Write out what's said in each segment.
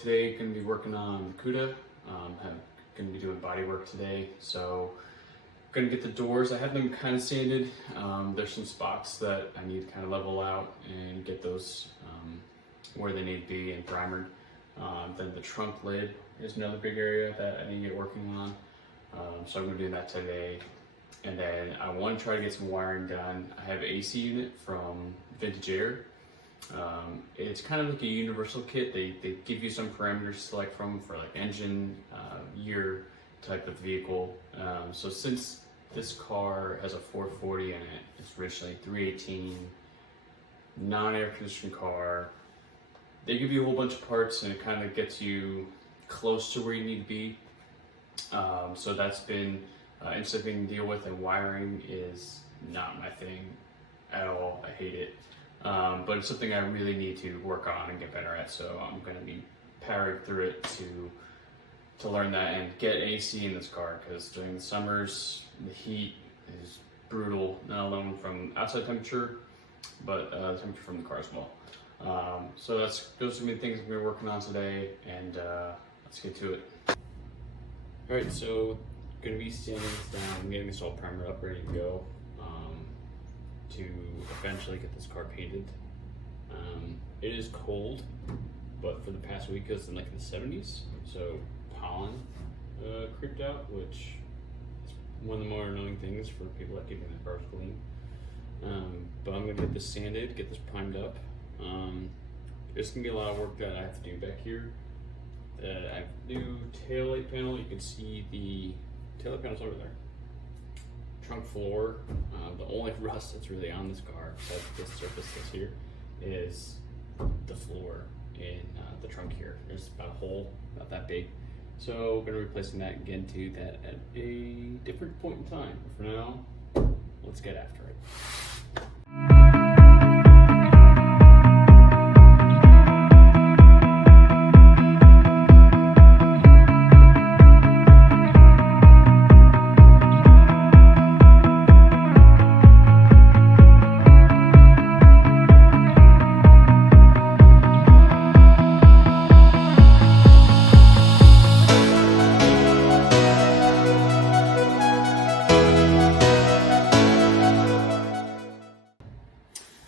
today going to be working on CUDA. I'm going to be doing body work today. So going to get the doors. I have them kind of sanded. There's some spots that I need to kind of level out and get those where they need to be and primered. Then the trunk lid is another big area that I need to get working on. So I'm going to do that today. And then I want to try to get some wiring done. I have an AC unit from Vintage Air. It's kind of like a universal kit. They give you some parameters to select from for like engine, year, type of vehicle. So since this car has a 440 in it, it's originally 318, non-air conditioned car, they give you a whole bunch of parts and it kind of gets you close to where you need to be. So that's been interesting to deal with, and wiring is not my thing at all. I hate it. But it's something I really need to work on and get better at, so I'm going to be powering through it to learn that and get AC in this car, because during the summers the heat is brutal, not alone from outside temperature, but the temperature from the car as well. So those are the things I'm going to be working on today, and let's get to it. Alright, so going to be standing this down, I'm getting this all primer up, ready to go. To eventually get this car painted. It is cold, but for the past week it's in like the 70s, so pollen creeped out, which is one of the more annoying things for people that keeping their cars clean. But I'm gonna get this sanded, get this primed up. There's gonna be a lot of work that I have to do back here. I have a new taillight panel. You can see the taillight panel's over there. Trunk floor, the only rust that's really on this car, besides this surface that's here, is the floor in the trunk here. There's about a hole about that big. So we're going to be replacing that and get into that at a different point in time. But for now, let's get after it.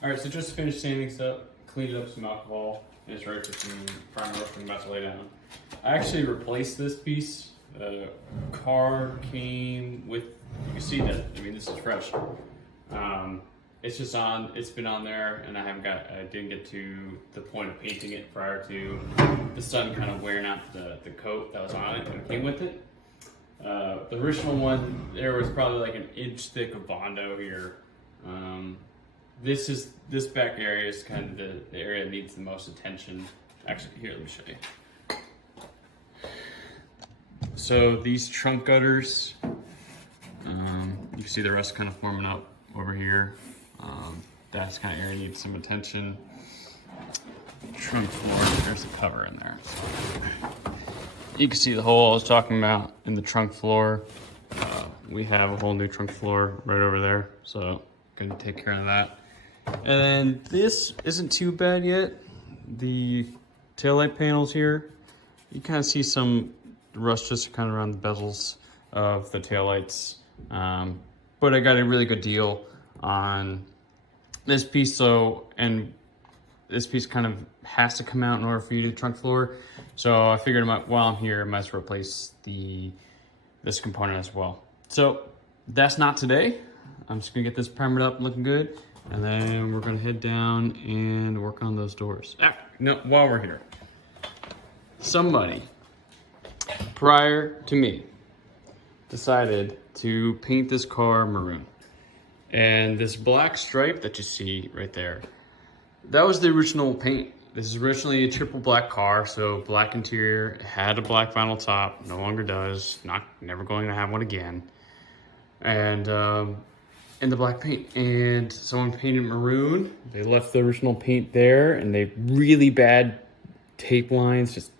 Alright, so just finished sanding this up, cleaned it up with some alcohol, and it's ready for some primer work I'm about to lay down. I actually replaced this piece. The car came with, you can see that, I mean, this is fresh. It's just on, it's been on there, and I didn't get to the point of painting it prior to the sun kind of wearing out the coat that was on it and came with it. The original one, there was probably like an inch thick of Bondo here. This back area is kind of the area that needs the most attention. Actually, here, let me show you. So these trunk gutters, you can see the rust kind of forming up over here. That's kind of area needs some attention. Trunk floor, there's a cover in there. You can see the hole I was talking about in the trunk floor. We have a whole new trunk floor right over there, so gonna take care of that. And then this isn't too bad yet. The taillight panels here, you kind of see some rust just kind of around the bezels of the taillights. But I got a really good deal on this piece, and this piece kind of has to come out in order for you to trunk floor. So I figured while I'm here, I might as well replace this component as well. So that's not today. I'm just gonna get this primered up, looking good. And then we're gonna head down and work on those doors. While we're here, somebody prior to me decided to paint this car maroon. And this black stripe that you see right there, that was the original paint. This is originally a triple black car, so black interior, had a black vinyl top, no longer does, never going to have one again. And the black paint, and someone painted maroon. They left the original paint there, and they really bad tape lines. Just,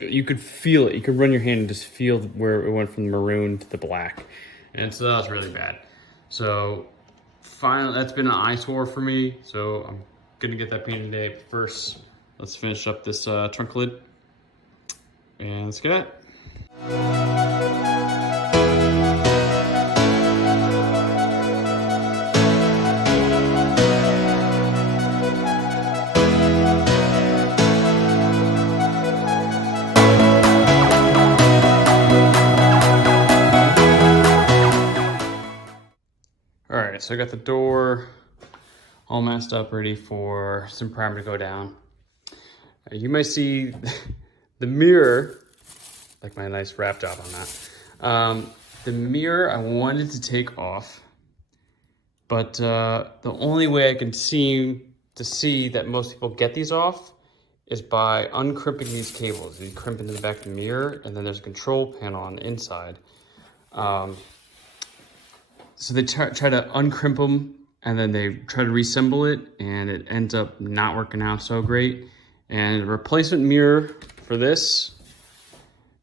you could feel it. You could run your hand and just feel where it went from the maroon to the black, and so that was really bad. So finally, that's been an eyesore for me. So I'm gonna get that painted today. But first, let's finish up this trunk lid and let's get at it. All right, so I got the door all messed up, ready for some primer to go down. You might see the mirror, like my nice wrap job on that. The mirror I wanted to take off, but the only way I can seem to see that most people get these off is by uncrimping these cables. You crimp into the back of the mirror, and then there's a control panel on the inside. So they try to uncrimp them, and then they try to reassemble it, and it ends up not working out so great. And a replacement mirror for this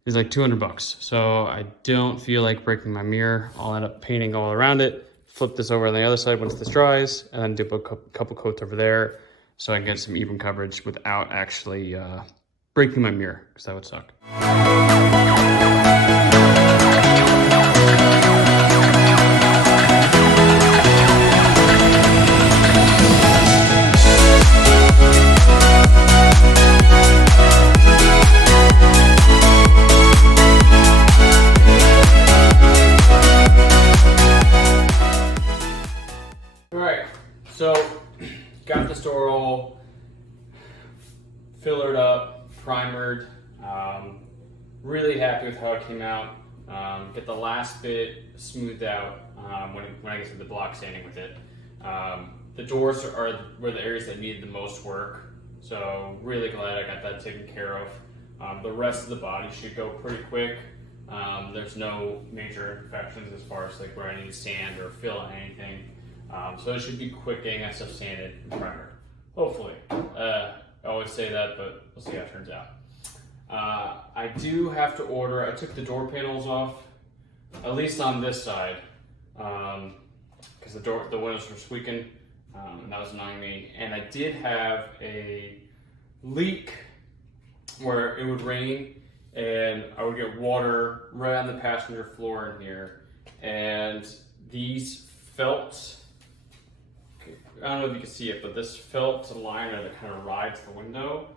is like 200 bucks. So I don't feel like breaking my mirror. I'll end up painting all around it, flip this over on the other side once this dries, and then do a couple coats over there so I can get some even coverage without actually breaking my mirror, because that would suck. So, got this door all fillered up, primered, really happy with how it came out. Get the last bit smoothed out when I get to the block sanding with it. The doors were the areas that needed the most work, so really glad I got that taken care of. The rest of the body should go pretty quick. There's no major infections as far as like where I need to sand or fill anything. So it should be quick getting that stuff sanded and primered. Hopefully. I always say that, but we'll see how it turns out. I do have to order, I took the door panels off, at least on this side, because the windows were squeaking, and that was annoying me. And I did have a leak where it would rain, and I would get water right on the passenger floor in here. And these felt, I don't know if you can see it, but this felt liner that kind of rides the window.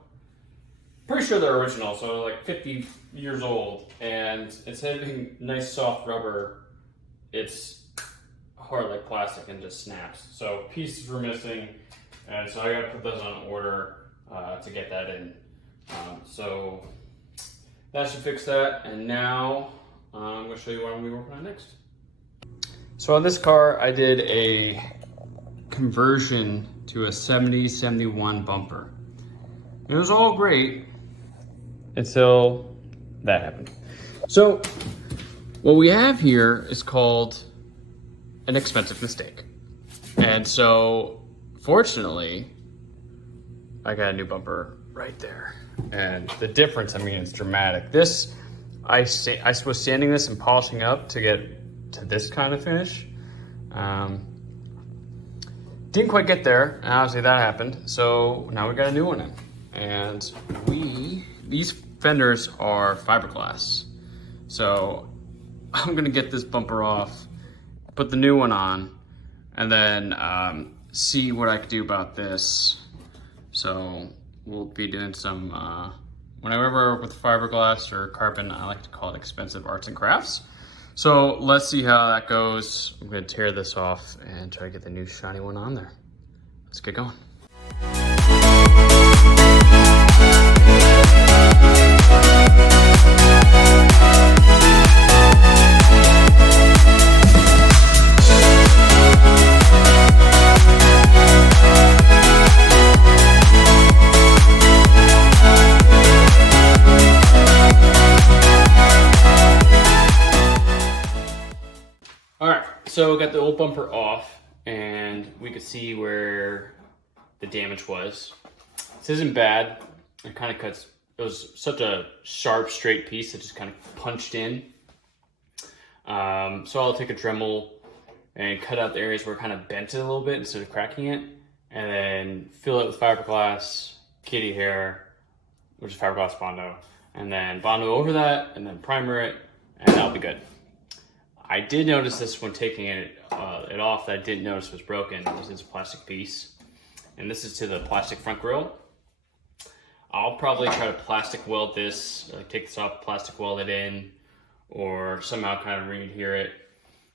Pretty sure they're original, so like 50 years old. And instead of being nice soft rubber, it's hard like plastic and just snaps. So pieces were missing, and so I gotta put those on order to get that in. So that should fix that. And now I'm gonna show you what I'm gonna be working on next. So on this car, I did a conversion to a 70-71 bumper. It was all great until that happened. So what we have here is called an expensive mistake. And so fortunately, I got a new bumper right there. And the difference, I mean, it's dramatic. This, I was sanding this and polishing up to get to this kind of finish. Didn't quite get there, and obviously that happened. So now we got a new one in. And these fenders are fiberglass. So I'm gonna get this bumper off, put the new one on, and then see what I could do about this. So we'll be doing some, whenever I work with fiberglass or carbon, I like to call it expensive arts and crafts. So let's see how that goes. I'm gonna tear this off and try to get the new shiny one on there. Let's get going. All right, so we got the old bumper off, and we could see where the damage was. This isn't bad. It kind of cuts, it was such a sharp, straight piece that just kind of punched in. So I'll take a Dremel and cut out the areas where it kind of bent it a little bit instead of cracking it, and then fill it with fiberglass, kitty hair, which is fiberglass Bondo, and then Bondo over that, and then primer it, and that'll be good. I did notice this when taking it off that I didn't notice was broken. Was this plastic piece, and this is to the plastic front grille. I'll probably try to plastic weld this, take this off, plastic weld it in, or somehow kind of re-adhere it.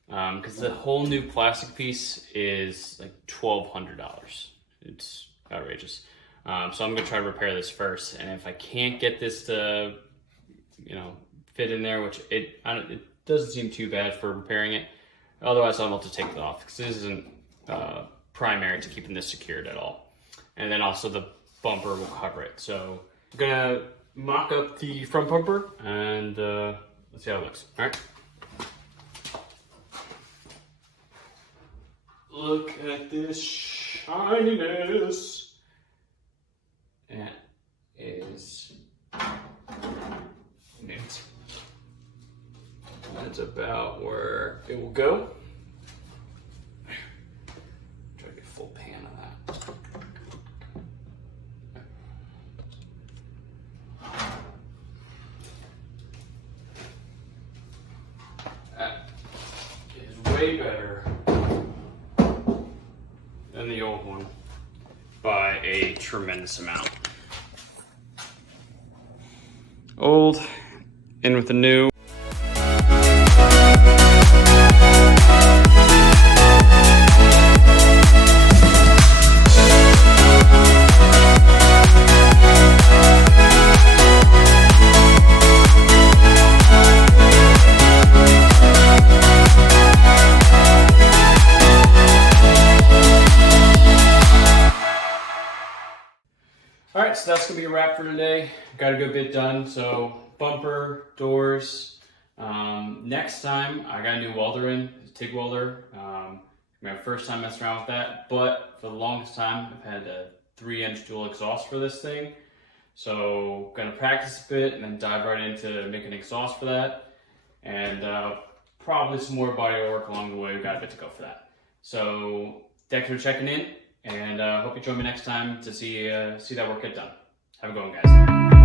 Because the whole new plastic piece is like $1,200. It's outrageous. So I'm gonna try to repair this first, and if I can't get this to, fit in there, which it doesn't seem too bad for repairing it. Otherwise, I'll have to take it off because this isn't primary to keeping this secured at all. And then also the bumper will cover it. So I'm gonna mock up the front bumper and let's see how it looks. All right. Look at this shininess. That is neat. That's about where it will go. Try to get a full pan of that. That is way better than the old one by a tremendous amount. Old in with the new. All right, so that's gonna be a wrap for today. Got a good bit done. So bumper, doors. Next time, I got a new welder in, a TIG welder. My first time messing around with that, but for the longest time, I've had a 3-inch dual exhaust for this thing. So gonna practice a bit and then dive right into making an exhaust for that. And probably some more body work along the way. We got a bit to go for that. So thanks for checking in. And hope you join me next time to see that work get done. Have a good one, guys.